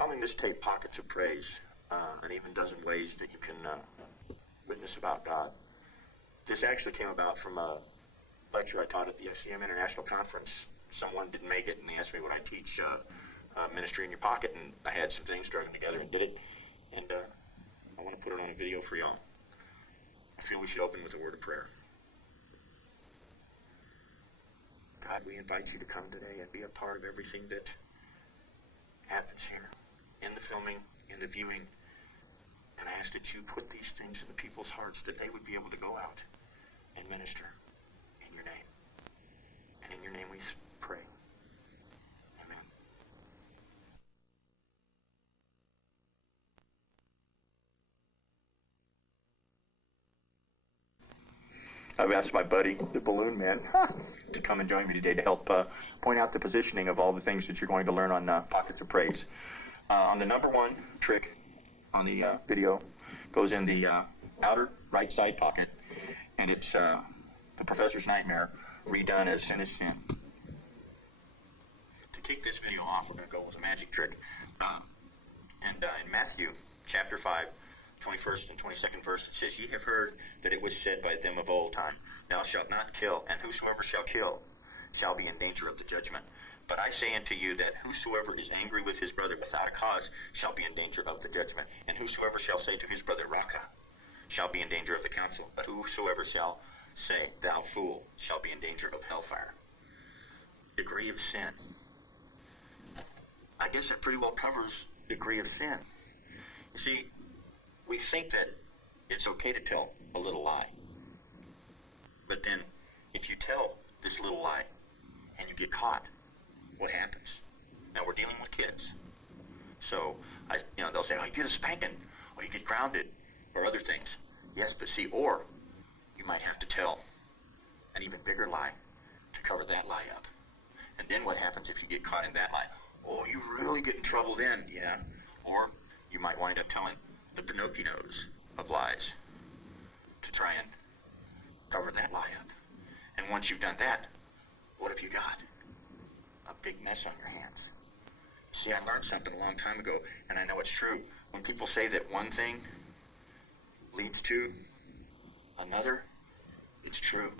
calling this tape Pockets of Praise, and even dozen ways that you can witness about God. This actually came about from a lecture I taught at the FCM International Conference. Someone didn't make it, and they asked me would I teach ministry in your pocket, and I had some things strung together and did it, and I want to put it on a video for y'all. I feel we should open with a word of prayer. God, we invite you to come today and be a part of everything that happens here, in the filming, in the viewing, and I ask that you put these things in the people's hearts, that they would be able to go out and minister in your name. And in your name we pray. Amen. I've asked my buddy, the Balloon Man, to come and join me today to help point out the positioning of all the things that you're going to learn on Pockets of Praise. On the number one trick on the video goes in the outer right side pocket, and it's the Professor's Nightmare redone as Sin is Sin. To kick this video off, we're going to go with a magic trick. In Matthew chapter 5, 21st and 22nd verse, it says, Ye have heard that it was said by them of old time, Thou shalt not kill, and whosoever shall kill shall be in danger of the judgment. But I say unto you that whosoever is angry with his brother without a cause shall be in danger of the judgment. And whosoever shall say to his brother, Raca, shall be in danger of the council. But whosoever shall say, Thou fool, shall be in danger of hellfire. Degree of sin. I guess that pretty well covers degree of sin. You see, we think that it's okay to tell a little lie. But then, if you tell this little lie and you get caught, what happens? Now, we're dealing with kids. So, they'll say, oh, you get a spanking, or you get grounded, or other things. Yes, but see, or you might have to tell an even bigger lie to cover that lie up. And then what happens if you get caught in that lie? Oh, you really get in trouble then, yeah. Or you might wind up telling the Pinocchios of lies to try and cover that lie up. And once you've done that, what have you got? A big mess on your hands. See, I learned something a long time ago, and I know it's true. When people say that one thing leads to another, it's true.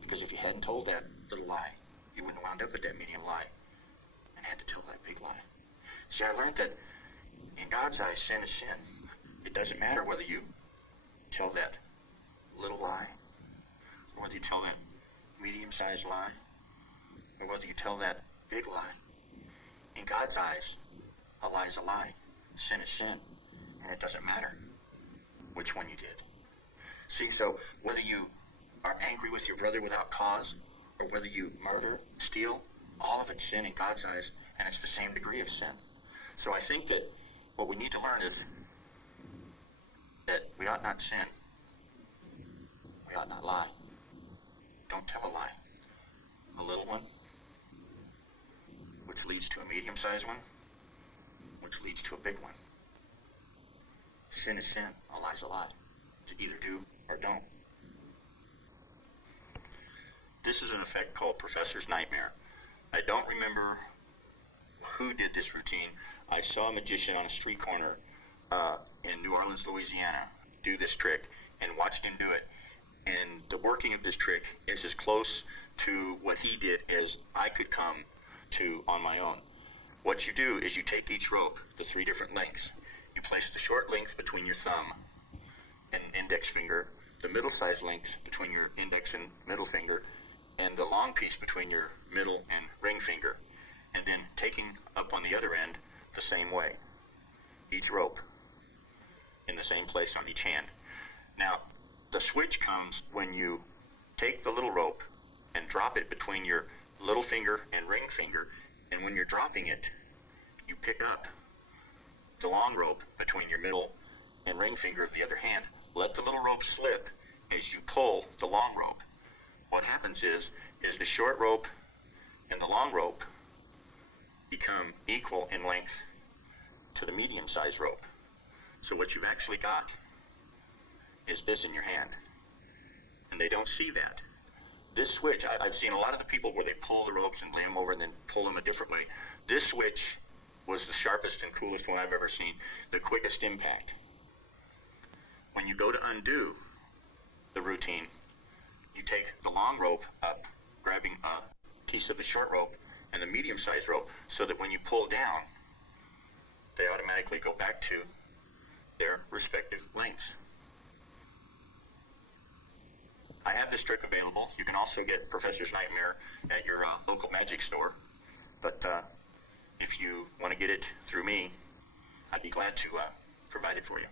Because if you hadn't told that little lie, you wouldn't have wound up with that medium lie and had to tell that big lie. See, I learned that in God's eyes, sin is sin. It doesn't matter whether you tell that little lie, or whether you tell that medium-sized lie, or whether you tell that big lie. In God's eyes, a lie is a lie. Sin is sin. And it doesn't matter which one you did. See, so whether you are angry with your brother without cause, or whether you murder, steal, all of it's sin in God's eyes, and it's the same degree of sin. So I think that what we need to learn is that we ought not sin. We ought not lie. Don't tell a lie. A little one, which leads to a medium-sized one, which leads to a big one. Sin is sin. A lie is a lie. To either do or don't. This is an effect called Professor's Nightmare. I don't remember who did this routine. I saw a magician on a street corner in New Orleans, Louisiana, do this trick and watched him do it. And the working of this trick is as close to what he did as I could come to on my own. What you do is you take each rope, the 3 different lengths. You place the short length between your thumb and index finger, the middle-sized length between your index and middle finger, and the long piece between your middle and ring finger. And then taking up on the other end the same way. Each rope in the same place on each hand. Now, the switch comes when you take the little rope and drop it between your little finger and ring finger, and when you're dropping it, you pick up the long rope between your middle and ring finger of the other hand. Let the little rope slip as you pull the long rope. What happens is the short rope and the long rope become equal in length to the medium-sized rope. So what you've actually got is this in your hand. And they don't see that. This switch, I've seen a lot of the people where they pull the ropes and lay them over and then pull them a different way. This switch was the sharpest and coolest one I've ever seen, the quickest impact. When you go to undo the routine, you take the long rope up, grabbing a piece of the short rope and the medium-sized rope, so that when you pull down, they automatically go back to their respective lengths. I have this trick available. You can also get Professor's Nightmare at your local magic store. But if you want to get it through me, I'd be glad to provide it for you.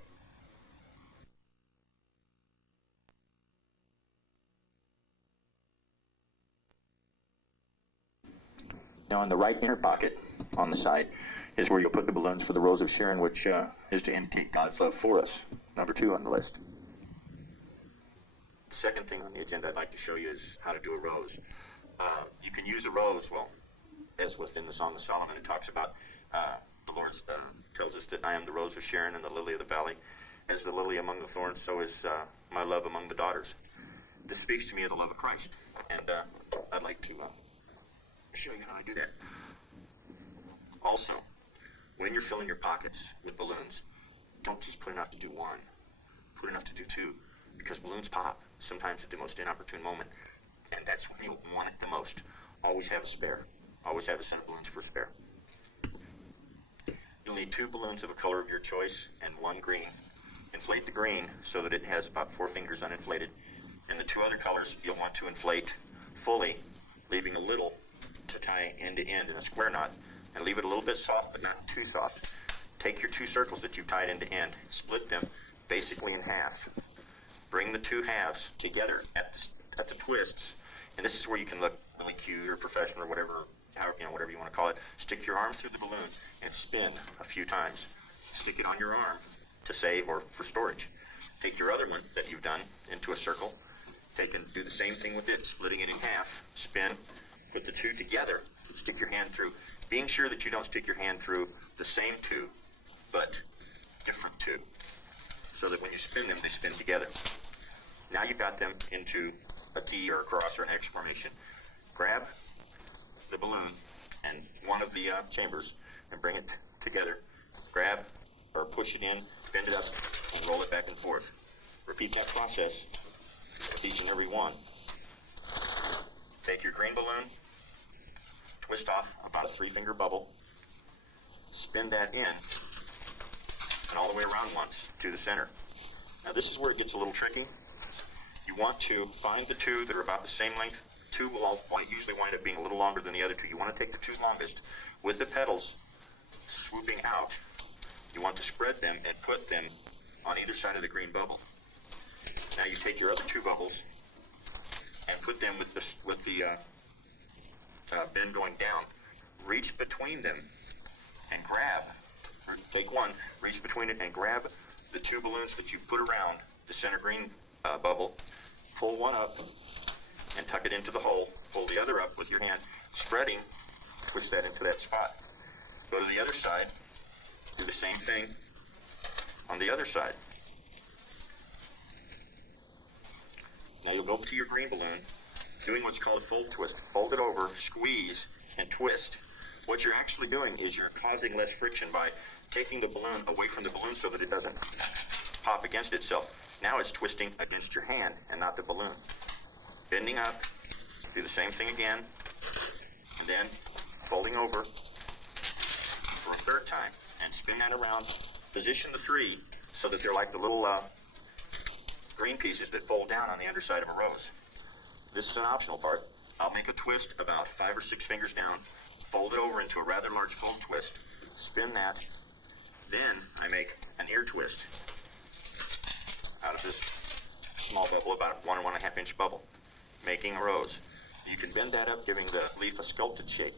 Now in the right inner pocket on the side is where you'll put the balloons for the Rose of Sharon, which is to indicate God's love for us. Number 2 on the list. The second thing on the agenda I'd like to show you is how to do a rose. You can use a rose, well, as within the Song of Solomon, it talks about the Lord tells us that I am the Rose of Sharon and the lily of the valley. As the lily among the thorns, so is my love among the daughters. This speaks to me of the love of Christ, and I'd like to show you how I do that. Also, when you're filling your pockets with balloons, don't just put enough to do one. Put enough to do 2, because balloons pop sometimes at the most inopportune moment, and that's when you'll want it the most. Always have a spare. Always have a set of balloons for spare. You'll need 2 balloons of a color of your choice and 1 green. Inflate the green so that it has about 4 fingers uninflated, and the 2 other colors you'll want to inflate fully, leaving a little to tie end to end in a square knot, and leave it a little bit soft but not too soft. Take your 2 circles that you've tied end to end, split them basically in half. Bring the 2 halves together at the twists, and this is where you can look really cute or professional or whatever, whatever you want to call it. Stick your arm through the balloon and spin a few times. Stick it on your arm to save or for storage. Take your other one that you've done into a circle. Take and do the same thing with it, splitting it in half. Spin, put the 2 together, stick your hand through, being sure that you don't stick your hand through the same 2, but different 2, so that when you spin them, they spin together. Now you've got them into a T or a cross or an X formation. Grab the balloon and one of the chambers and bring it together. Grab or push it in, bend it up, and roll it back and forth. Repeat that process with each and every one. Take your green balloon, twist off about a 3-finger bubble, spin that in, and all the way around once to the center. Now this is where it gets a little tricky. You want to find the 2 that are about the same length. 2 will usually wind up being a little longer than the other 2. You want to take the 2 longest with the petals swooping out. You want to spread them and put them on either side of the green bubble. Now you take your other 2 bubbles and put them with the bend going down. Reach between them and grab, or take one, reach between it and grab the 2 balloons that you put around the center green bubble. Pull one up and tuck it into the hole. Pull the other up with your hand, spreading, twist that into that spot. Go to the other side, do the same thing on the other side. Now you'll go to your green balloon, doing what's called a fold twist. Fold it over, squeeze, and twist. What you're actually doing is you're causing less friction by taking the balloon away from the balloon so that it doesn't pop against itself. Now it's twisting against your hand and not the balloon. Bending up, do the same thing again, and then folding over for a 3rd time, and spin that around. Position the 3 so that they're like the little green pieces that fold down on the underside of a rose. This is an optional part. I'll make a twist about 5 or 6 fingers down, fold it over into a rather large fold twist, spin that, then I make an ear twist out of this small bubble, about 1 and 1.5 inch bubble, making a rose. You can bend that up, giving the leaf a sculpted shape,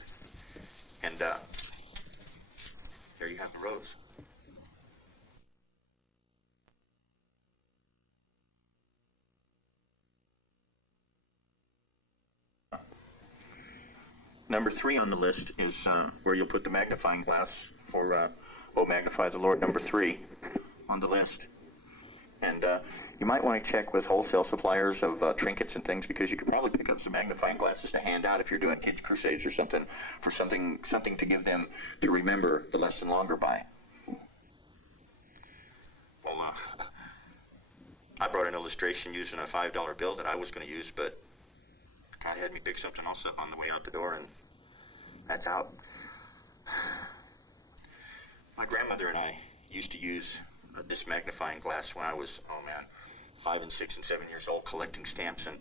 and there you have the rose. Number 3 on the list is where you'll put the magnifying glass for Oh Magnify the Lord, number 3 on the list. And you might want to check with wholesale suppliers of trinkets and things, because you could probably pick up some magnifying glasses to hand out if you're doing kids' crusades or something, for something to give them to remember the lesson longer by. Well, I brought an illustration using a $5 bill that I was going to use, but God had me pick something else up on the way out the door, and that's out. My grandmother and I used to use this magnifying glass when I was, 5 and 6 and 7 years old, collecting stamps, and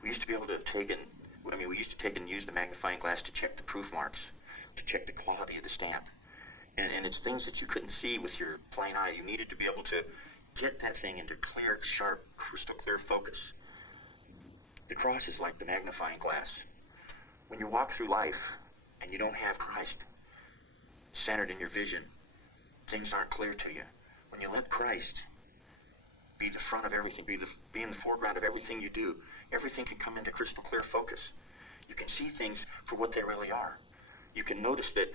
we used to be able to take and use the magnifying glass to check the proof marks, to check the quality of the stamp. And it's things that you couldn't see with your plain eye. You needed to be able to get that thing into clear, sharp, crystal clear focus. The cross is like the magnifying glass. When you walk through life and you don't have Christ centered in your vision, things aren't clear to you. When you let Christ be the front of everything, be in the foreground of everything you do, everything can come into crystal clear focus. You can see things for what they really are. You can notice that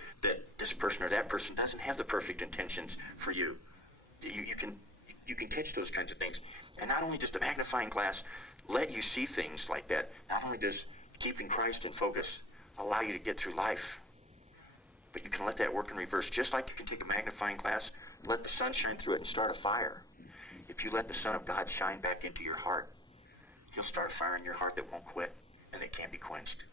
this person or that person doesn't have the perfect intentions for you. You can catch those kinds of things. And not only does the magnifying glass let you see things like that, not only does keeping Christ in focus allow you to get through life, but you can let that work in reverse. Just like you can take a magnifying glass, let the sun shine through it and start a fire. If you let the Son of God shine back into your heart, you'll start a fire in your heart that won't quit and that can't be quenched.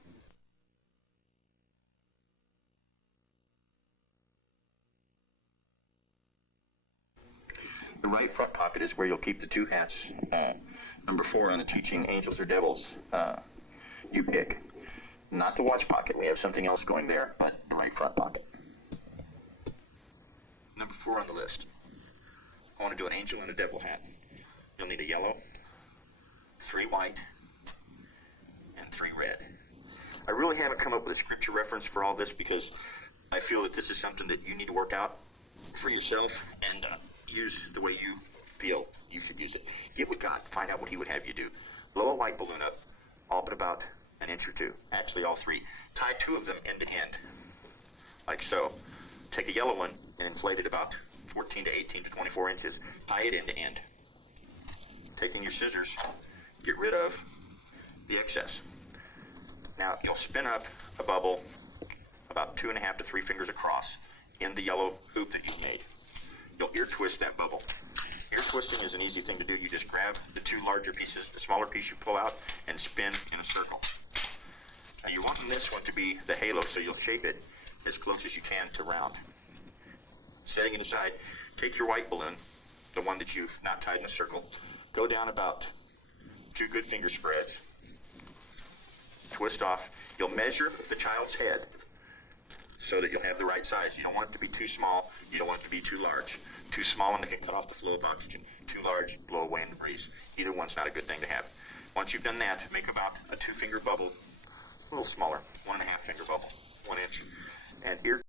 The right front pocket is where you'll keep the 2 hats. Number 4 on the teaching, angels or devils. You pick. Not the watch pocket. We have something else going there, but the right front pocket. Number 4 on the list. I want to do an angel and a devil hat. You'll need a yellow, 3 white, and 3 red. I really haven't come up with a scripture reference for all this, because I feel that this is something that you need to work out for yourself and use the way you feel you should use it. Get with God. Find out what He would have you do. Blow a white balloon up, all but about an inch or 2. Actually, all 3. Tie 2 of them end to end, like so. Take a yellow one and inflate it about 14 to 18 to 24 inches. Tie it end to end. Taking your scissors, get rid of the excess. Now, you'll spin up a bubble about 2.5 to 3 fingers across in the yellow hoop that you've made. You'll ear twist that bubble. Ear twisting is an easy thing to do. You just grab the 2 larger pieces, the smaller piece you pull out, and spin in a circle. Now, you want this one to be the halo, so you'll shape it as close as you can to round. Setting it aside, take your white balloon, the one that you've not tied in a circle, go down about 2 good finger spreads, twist off. You'll measure the child's head so that you'll have the right size. You don't want it to be too small, you don't want it to be too large. Too small and it can cut off the flow of oxygen. Too large, blow away in the breeze. Either one's not a good thing to have. Once you've done that, make about a 2-finger bubble, a little smaller, 1.5 finger bubble, 1 inch, and ear